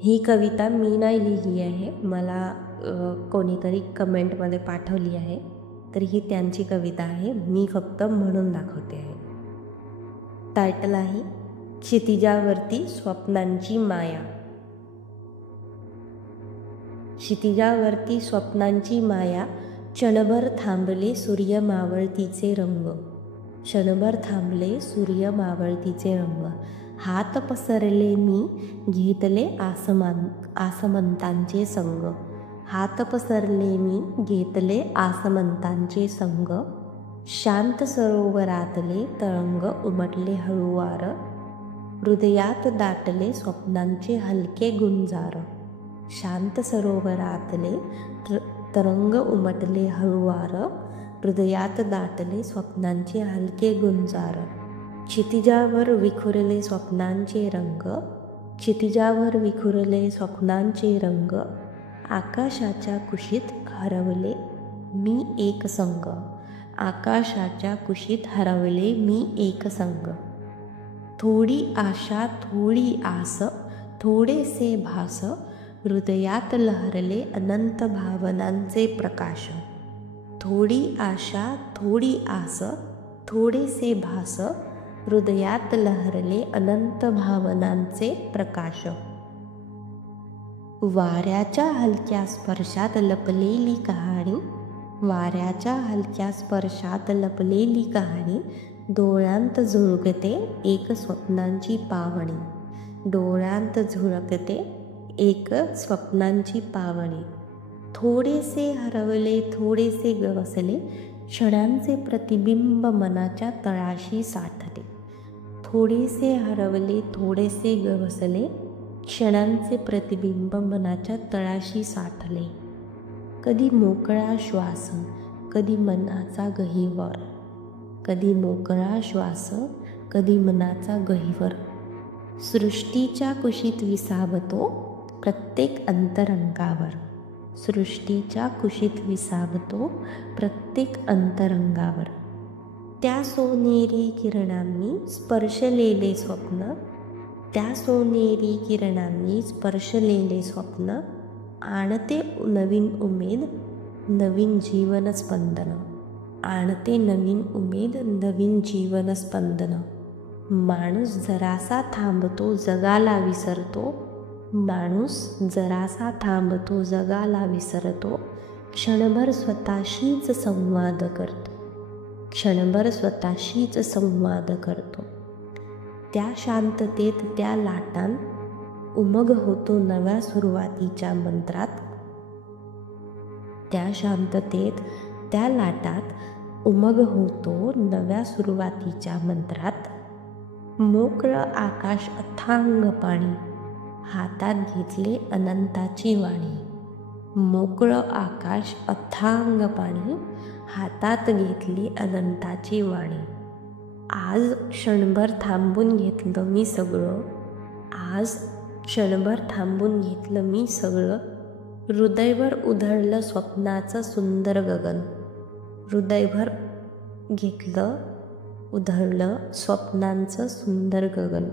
ही कविता मी नाही लिहिली आहे, मला कोणीतरी कमेंटमध्ये पाठवली आहे, तर ही त्यांची कविता आहे. मी फक्त म्हणून दाखवते आहे. टायटल आहे क्षितिजावरती स्वप्नांची माया. क्षितिजावरती स्वप्नांची माया, क्षणभर थांबले सूर्य मावळतीचे रंग. क्षणभर थांबले सूर्य मावळतीचे रंग. हात पसरले मी घेतले आसमंतांचे संग. हात पसरले मी घेतले आसमंतांचे संग. शांत सरोवरातले तरंग उमटले हळुवार. हृदयात दाटले स्वप्नांचे हलके गुंजार. शांत सरोवरातले तरंग उमटले हळुवार. हृदयात दाटले स्वप्नांचे हलके गुंजार. क्षितिजावर विखुरले स्वप्नांचे रंग. क्षितिजावर विखुरले स्वप्नांचे रंग. आकाशाच्या कुशीत हरवले मी एक संग. आकाशाच्या कुशीत हरवले मी एक संग. थोडी आशा थोडी आस थोडेसे भास. हृदयात लहरले अनंत भावनांचे प्रकाश. थोडी आशा थोडी आस थोडेसे भास. हृदयात लहरले अनंत भावनांचे प्रकाश. वाऱ्याच्या हलक्या स्पर्शात लपलेली कहाणी. वाऱ्याच्या हलक्या स्पर्शात लपलेली कहाणी. डोळ्यांत झुळकते एक स्वप्नांची पावणी. डोळ्यांत झुळकते एक स्वप्नांची पावणी. थोडेसे हरवले थोडेसे गवसले. क्षणांचे प्रतिबिंब मनाच्या तळाशी साठले. थोडेसे हरवले थोडेसे गवसले. क्षणांचे प्रतिबिंब मनाच्या तळाशी साठले. कधी मोकळा श्वास कधी मनाचा गहिवर. कधी मोकळा श्वास कधी मनाचा गहिवर. सृष्टीच्या कुशीत विसावतो प्रत्येक अंतरंगावर. सृष्टीच्या कुशीत विसावतो प्रत्येक अंतरंगावर. त्या सोनेरी किरणांनी स्पर्शलेले स्वप्न. त्या सोनेरी किरणांनी स्पर्शलेले स्वप्न. आणते नवीन उमेद नवीन जीवन स्पंदन. आणते नवीन उमेद नवीन जीवन स्पंदन. माणूस जरासा थांबतो जगाला विसरतो. माणूस जरासा थांबतो जगाला विसरतो. क्षणभर स्वतःशीच संवाद करतो. क्षणभर स्वतःशीच संवाद करतो. त्या शांततेत त्या लाटांत उमग होतो नव्या सुरुवातीच्या मंत्रात. त्या शांततेत त्या लाटात उमग होतो नव्या सुरुवातीच्या मंत्रात. मोकळं आकाश अथांग पाणी हातात घेतले अनंताची वाणी. मोकळं आकाश अथांग पाणी हातात घेतली अनंताची वाणी. आज क्षणभर थांबून घेतलं मी सगळं. आज क्षणभर थांबून घेतलं मी सगळं. हृदयभर उधळलं स्वप्नाचं सुंदर गगन. हृदयभर घेतलं उधळलं स्वप्नांचं सुंदर गगन.